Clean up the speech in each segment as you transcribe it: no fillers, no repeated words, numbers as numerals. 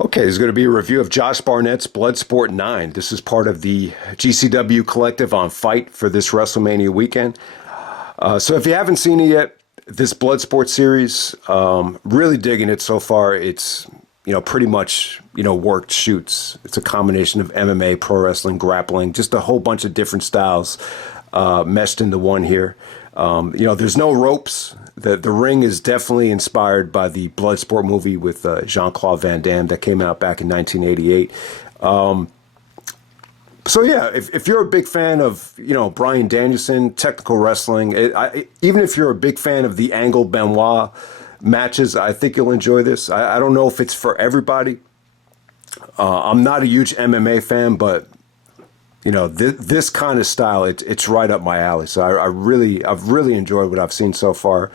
Okay, there's going to be a review of Josh Barnett's Bloodsport 9. This is part of the GCW collective on Fight for this WrestleMania weekend. So if you haven't seen it yet, this Bloodsport series, really digging it so far. It's, pretty much, worked shoots. It's a combination of MMA, pro wrestling, grappling, just a whole bunch of different styles meshed into one here. There's no ropes. The ring is definitely inspired by the Bloodsport movie with Jean-Claude Van Damme that came out back in 1988. So yeah, if you're a big fan of, Bryan Danielson, technical wrestling, even if you're a big fan of the Angle Benoit matches, I think you'll enjoy this. I don't know if it's for everybody. I'm not a huge MMA fan, but this kind of style, it's right up my alley. So I've really enjoyed what I've seen so far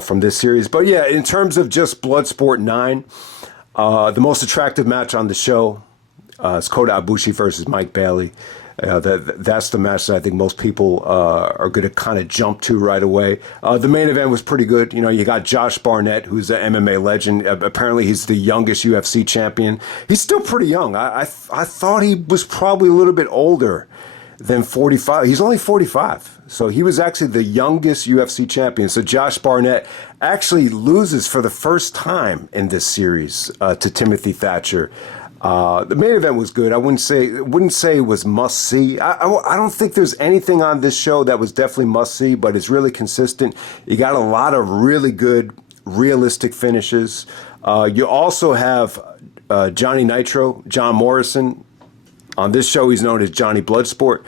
from this series. But yeah, in terms of just Bloodsport 9, the most attractive match on the show is Kota Ibushi versus Mike Bailey. That's the match that I think most people are going to kind of jump to right away. The main event was pretty good. You got Josh Barnett, who's an MMA legend. Apparently, he's the youngest UFC champion. He's still pretty young. I thought he was probably a little bit older than 45. He's only 45. So he was actually the youngest UFC champion. So Josh Barnett actually loses for the first time in this series to Timothy Thatcher. The main event was good. I wouldn't say it was must see. I don't think there's anything on this show that was definitely must see, but it's really consistent. You got a lot of really good, realistic finishes. You also have Johnny Nitro, John Morrison. On this show, he's known as Johnny Bloodsport.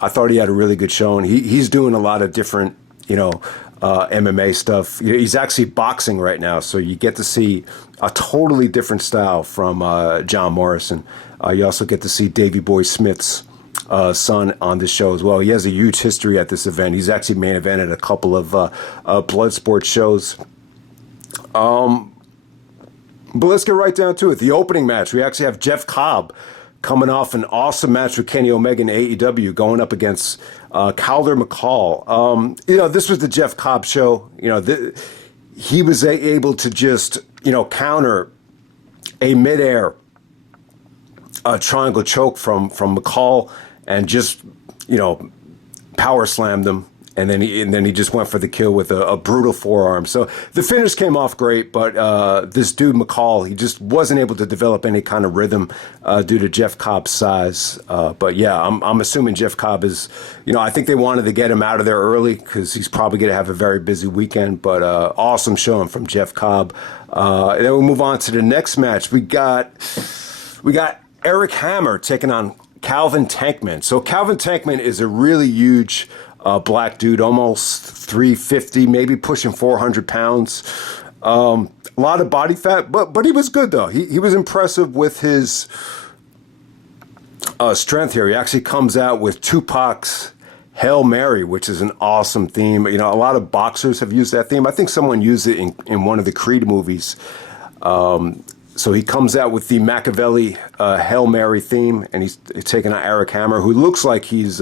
I thought he had a really good showing. He's doing a lot of different, MMA stuff. He's actually boxing right now, so you get to see a totally different style from John Morrison. You also get to see Davey Boy Smith's son on this show as well. He has a huge history at this event. He's actually main evented a couple of Bloodsport shows. But let's get right down to it. The opening match, we actually have Jeff Cobb coming off an awesome match with Kenny Omega in AEW, going up against Calder McColl. This was the Jeff Cobb show. He was able to just, counter a midair triangle choke from McColl and just, power slammed him. And then he just went for the kill with a brutal forearm. So the finish came off great, but this dude McColl, he just wasn't able to develop any kind of rhythm due to Jeff Cobb's size. But yeah, I'm assuming Jeff Cobb is, I think they wanted to get him out of there early because he's probably going to have a very busy weekend. But awesome showing from Jeff Cobb. And then we move on to the next match. We got Erik Hammer taking on Calvin Tankman. So Calvin Tankman is a really huge black dude, almost 350, maybe pushing 400 pounds. A lot of body fat, but he was good though. He was impressive with his strength here. He actually comes out with Tupac's Hail Mary, which is an awesome theme. A lot of boxers have used that theme. I think someone used it in one of the Creed movies. So he comes out with the Machiavelli Hail Mary theme, and he's taking on Erik Hammer, who looks like he's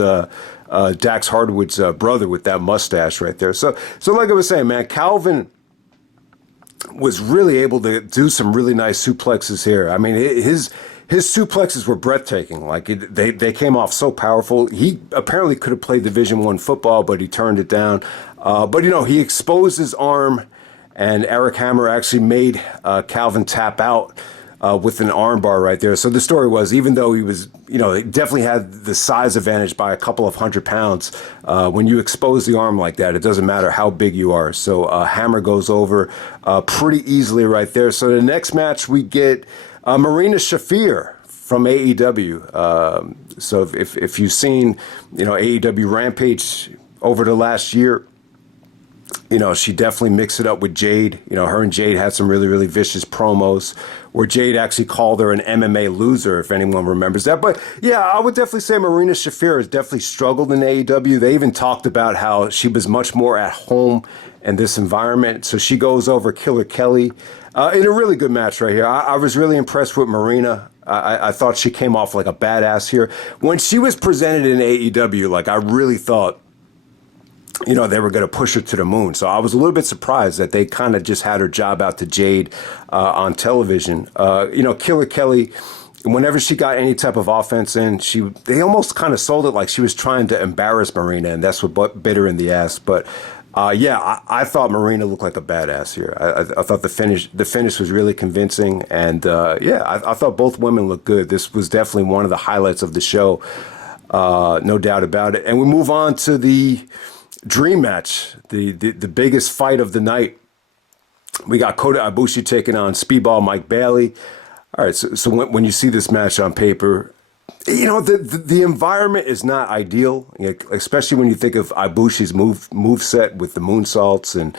Dax Hardwood's brother with that mustache right there. So like I was saying, man, Calvin was really able to do some really nice suplexes here. I mean, his suplexes were breathtaking. Like they came off so powerful. He apparently could have played Division I football, but he turned it down. But he exposed his arm, and Erik Hammer actually made Calvin tap out with an armbar right there. So the story was, even though he was, he definitely had the size advantage by a couple of 100 pounds, when you expose the arm like that, it doesn't matter how big you are. So Hammer goes over pretty easily right there. So the next match, we get Marina Shafir from AEW. So if you've seen, AEW Rampage over the last year, she definitely mixed it up with Jade. Her and Jade had some really, really vicious promos where Jade actually called her an MMA loser, if anyone remembers that. But yeah, I would definitely say Marina Shafir has definitely struggled in AEW. They even talked about how she was much more at home in this environment. So she goes over Killer Kelly in a really good match right here. I was really impressed with Marina. I thought she came off like a badass here. When she was presented in AEW, like I really thought they were going to push her to the moon. So I was a little bit surprised that they kind of just had her job out to Jade on television. Killer Kelly, whenever she got any type of offense in, they almost kind of sold it like she was trying to embarrass Marina, and that's what bit her in the ass. But I thought Marina looked like a badass here. I thought the finish was really convincing, and I thought both women looked good. This was definitely one of the highlights of the show, no doubt about it. And we move on to the dream match, the biggest fight of the night. We got Kota Ibushi taking on Speedball Mike Bailey. All right, so when you see this match on paper, the environment is not ideal, especially when you think of Ibushi's move set with the moonsaults and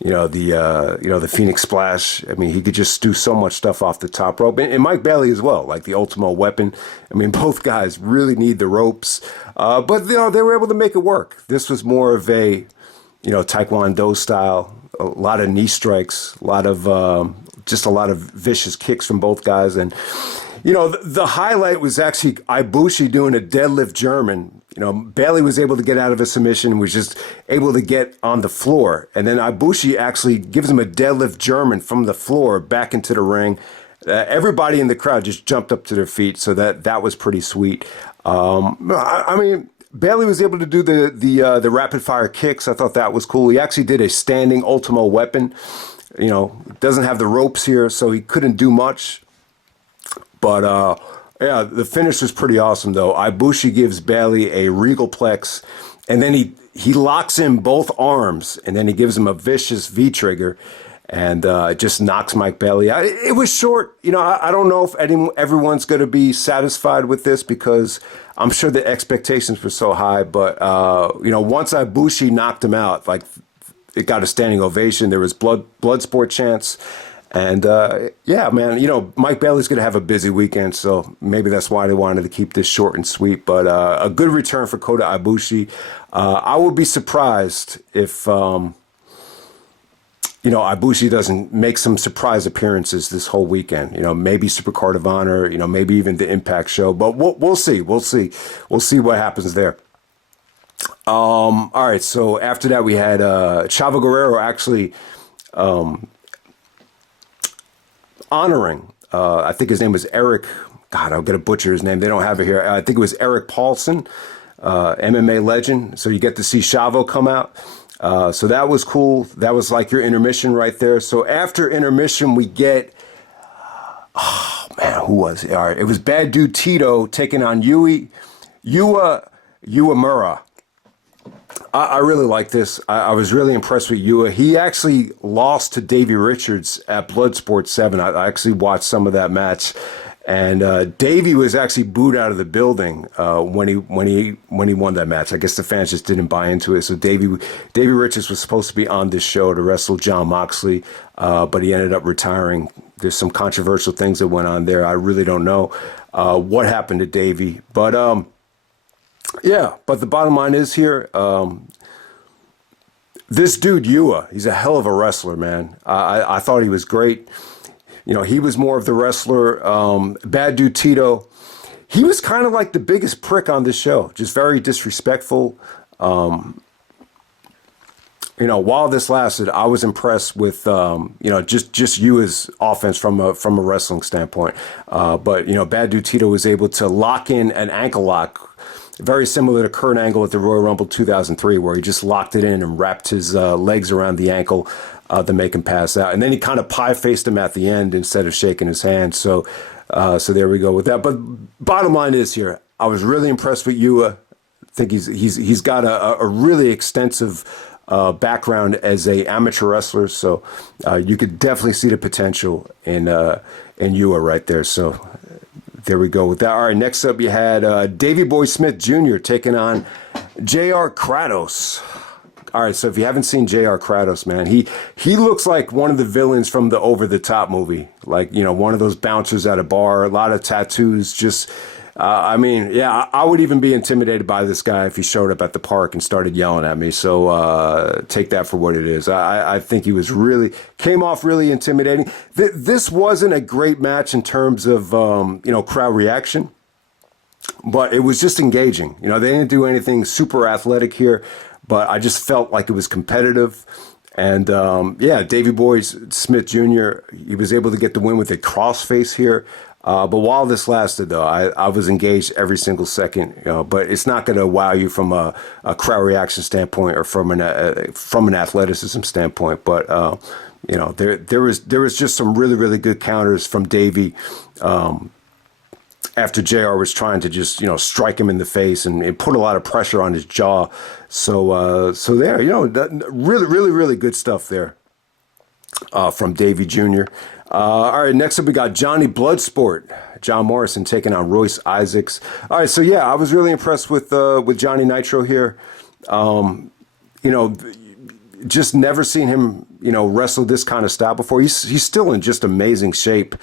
the Phoenix Splash. I mean, he could just do so much stuff off the top rope, and Mike Bailey as well, like the Ultimo Weapon. I mean, both guys really need the ropes, but they were able to make it work. This was more of a Taekwondo style, a lot of knee strikes, a lot of vicious kicks from both guys. And the highlight was actually Ibushi doing a deadlift German. Bailey was able to get out of a submission, was just able to get on the floor. And then Ibushi actually gives him a deadlift German from the floor back into the ring. Everybody in the crowd just jumped up to their feet, so that was pretty sweet. I mean, Bailey was able to do the rapid fire kicks. I thought that was cool. He actually did a standing Ultimo Weapon. Doesn't have the ropes here, so he couldn't do much. But, the finish was pretty awesome, though. Ibushi gives Bailey a regal plex, and then he locks in both arms, and then he gives him a vicious V-trigger, and just knocks Mike Bailey out. It was short. I don't know if everyone's going to be satisfied with this, because I'm sure the expectations were so high. But, once Ibushi knocked him out, like, it got a standing ovation. There was Bloodsport chants. And, man, Mike Bailey's going to have a busy weekend, so maybe that's why they wanted to keep this short and sweet. But a good return for Kota Ibushi. I would be surprised if, Ibushi doesn't make some surprise appearances this whole weekend. Maybe Supercard of Honor, maybe even the Impact show. But we'll see. We'll see what happens there. All right, so after that we had Chavo Guerrero actually honoring, I think his name was Erik. God, I'm going to butcher his name. They don't have it here. I think it was Erik Paulson, MMA legend. So you get to see Chavo come out. So that was cool. That was like your intermission right there. So after intermission, we get, who was it? All right, it was Bad Dude Tito taking on Uemura. I really like this. I was really impressed with Yuya. He actually lost to Davey Richards at Bloodsport 7. I actually watched some of that match, and Davey was actually booed out of the building when he won that match. I guess the fans just didn't buy into it. So Davey Richards was supposed to be on this show to wrestle John Moxley, but he ended up retiring. There's some controversial things that went on there. I really don't know what happened to Davey, but but the bottom line is here, this dude, Yuya, he's a hell of a wrestler, man. I thought he was great. He was more of the wrestler. Bad Dude Tito, he was kind of like the biggest prick on this show, just very disrespectful. While this lasted, I was impressed with, just Yuya's offense from a wrestling standpoint. But Bad Dude Tito was able to lock in an ankle lock, very similar to Kurt Angle at the Royal Rumble 2003, where he just locked it in and wrapped his legs around the ankle to make him pass out. And then he kind of pie-faced him at the end instead of shaking his hand. So there we go with that. But bottom line is here, I was really impressed with Yuya. I think he's got a really extensive background as a amateur wrestler. So you could definitely see the potential in Yuya right there. So there we go with that. All right, next up you had Davey Boy Smith Jr. taking on J.R. Kratos. All right, so if you haven't seen J.R. Kratos, man, he looks like one of the villains from the Over the Top movie. Like, one of those bouncers at a bar, a lot of tattoos, just... I would even be intimidated by this guy if he showed up at the park and started yelling at me. So take that for what it is. I think he came off really intimidating. This wasn't a great match in terms of, crowd reaction, but it was just engaging. They didn't do anything super athletic here, but I just felt like it was competitive. And Davey Boy Smith Jr., he was able to get the win with a crossface here. But while this lasted, though, I was engaged every single second. But it's not going to wow you from a crowd reaction standpoint or from an athleticism standpoint. But there was just some really, really good counters from Davey. After JR was trying to just, strike him in the face and put a lot of pressure on his jaw. So there, really, really, really good stuff there from Davey Jr. All right, next up we got Johnny Bloodsport, John Morrison taking on Royce Isaacs. All right, so I was really impressed with Johnny Nitro here. Just never seen him, wrestle this kind of style before. He's still in just amazing shape.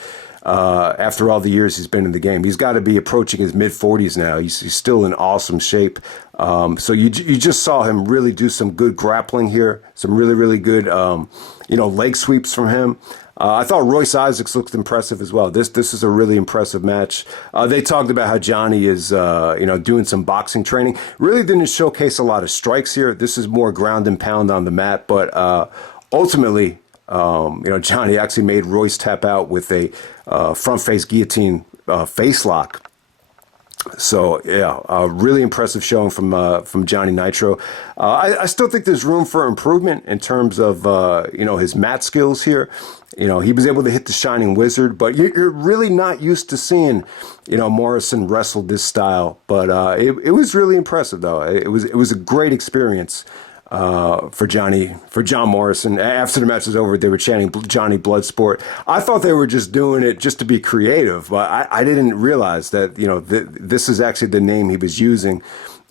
After all the years he's been in the game, he's got to be approaching his mid-40s now. He's still in awesome shape. So you just saw him really do some good grappling here, some really, really good, leg sweeps from him. I thought Royce Isaacs looked impressive as well. This is a really impressive match. They talked about how Johnny is, doing some boxing training. Really didn't showcase a lot of strikes here. This is more ground and pound on the mat, but ultimately, Johnny actually made Royce tap out with a front face guillotine face lock. So really impressive showing from Johnny Nitro. I still think there's room for improvement in terms of his mat skills here. He was able to hit the Shining Wizard, but you're really not used to seeing Morrison wrestle this style. But it was really impressive though. It was a great experience. For John Morrison. After the match was over, they were chanting Johnny Bloodsport. I thought they were just doing it just to be creative, but I didn't realize that, this is actually the name he was using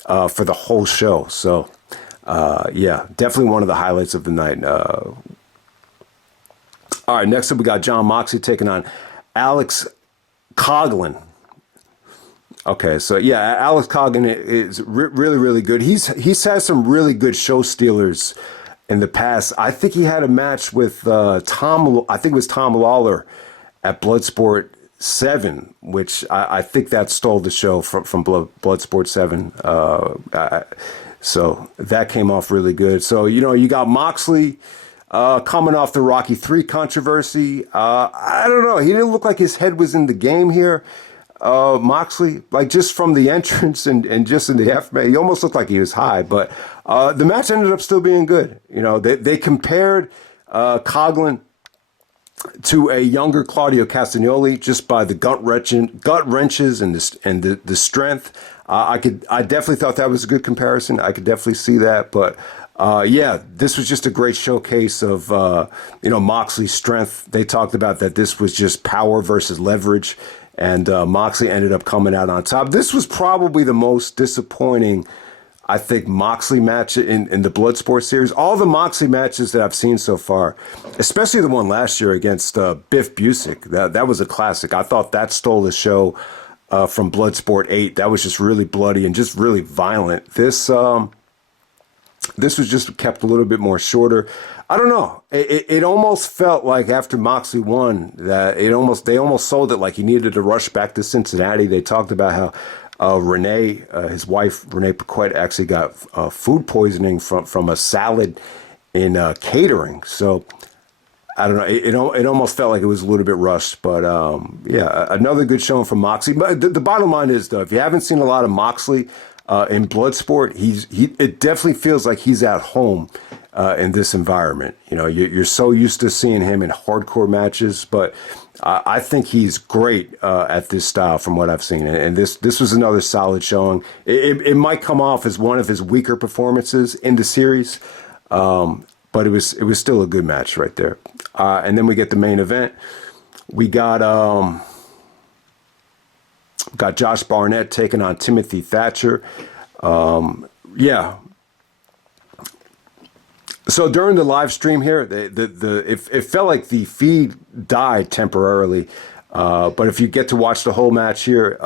for the whole show. So, definitely one of the highlights of the night. All right, next up we got John Moxley taking on Alex Coughlin. Okay, so Alex Coughlin is really, really good. He's had some really good show stealers in the past. I think he had a match with Tom Lawler at Bloodsport 7, which I think that stole the show from Bloodsport 7. So that came off really good. So, you got Moxley coming off the Rocky 3 controversy. I don't know. He didn't look like his head was in the game here. Moxley, like just from the entrance and just in the aftermath, he almost looked like he was high, but the match ended up still being good. They compared Coughlin to a younger Claudio Castagnoli just by the gut wrenches and the strength. I definitely thought that was a good comparison. I could definitely see that, but this was just a great showcase of Moxley's strength. They talked about that this was just power versus leverage. And Moxley ended up coming out on top. This was probably the most disappointing, I think, Moxley match in the Bloodsport series. All the Moxley matches that I've seen so far, especially the one last year against Biff Busick, that was a classic. I thought that stole the show from Bloodsport 8. That was just really bloody and just really violent. This was just kept a little bit more shorter. I don't know. It almost felt like after Moxley won that they almost sold it like he needed to rush back to Cincinnati. They talked about how Renee, his wife Renee Paquette, actually got food poisoning from a salad in catering. So I don't know. It almost felt like it was a little bit rushed, but another good showing from Moxley. But the bottom line is though, if you haven't seen a lot of Moxley in Bloodsport, it definitely feels like he's at home. In this environment, you're so used to seeing him in hardcore matches, but I think he's great at this style from what I've seen. And this was another solid showing. It might come off as one of his weaker performances in the series, but it was still a good match right there. And then we get the main event. We got Josh Barnett taking on Timothy Thatcher. So during the live stream here, it felt like the feed died temporarily, but if you get to watch the whole match here,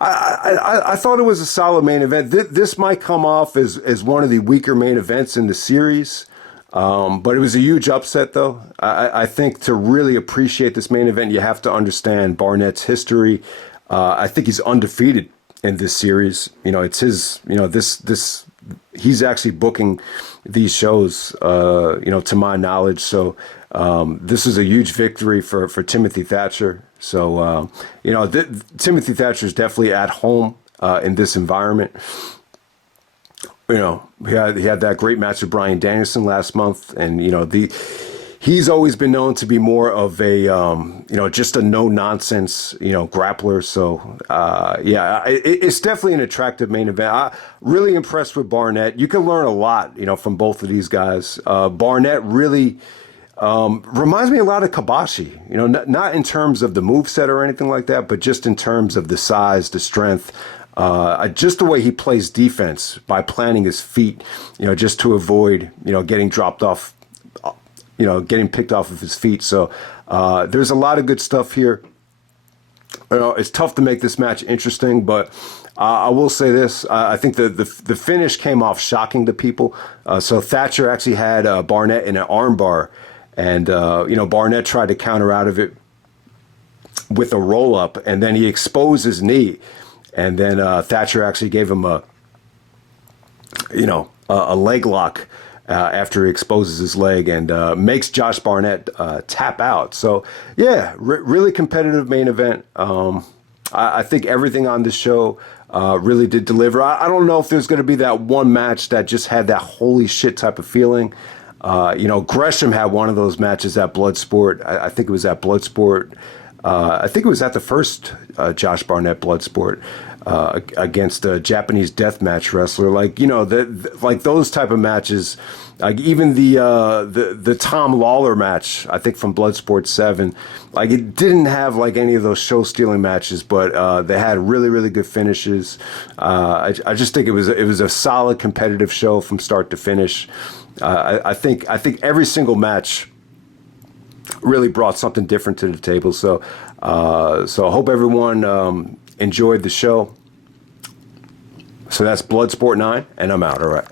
I thought it was a solid main event. This might come off as one of the weaker main events in the series, but it was a huge upset though. I think to really appreciate this main event, you have to understand Barnett's history. I think he's undefeated in this series. It's his. he's actually booking these shows, to my knowledge. So this is a huge victory for Timothy Thatcher. So, Timothy Thatcher is definitely at home in this environment. He had that great match with Bryan Danielson last month, and he's always been known to be more of a just a no nonsense grappler. So it's definitely an attractive main event. I'm really impressed with Barnett. You can learn a lot from both of these guys. Barnett really reminds me a lot of Kabashi. Not in terms of the moveset or anything like that, but just in terms of the size, the strength. Just the way he plays defense by planting his feet, just to avoid, getting dropped off, getting picked off of his feet. So there's a lot of good stuff here. It's tough to make this match interesting, but I will say this. I think the finish came off shocking to people. So Thatcher actually had Barnett in an armbar, and, Barnett tried to counter out of it with a roll-up, and then he exposed his knee. And then Thatcher actually gave him a leg lock after he exposes his leg and makes Josh Barnett tap out. So, really competitive main event. I think everything on this show really did deliver. I don't know if there's going to be that one match that just had that holy shit type of feeling. Gresham had one of those matches at Bloodsport. I think it was at Bloodsport. I think it was at the first Josh Barnett Bloodsport against a Japanese deathmatch wrestler. Like those type of matches, like even the Tom Lawler match, I think from Bloodsport 7, like it didn't have like any of those show stealing matches, but they had really, really good finishes. I just think it was a solid competitive show from start to finish. I think every single match really brought something different to the table. So I hope everyone enjoyed the show. So that's Bloodsport 9, and I'm out. All right.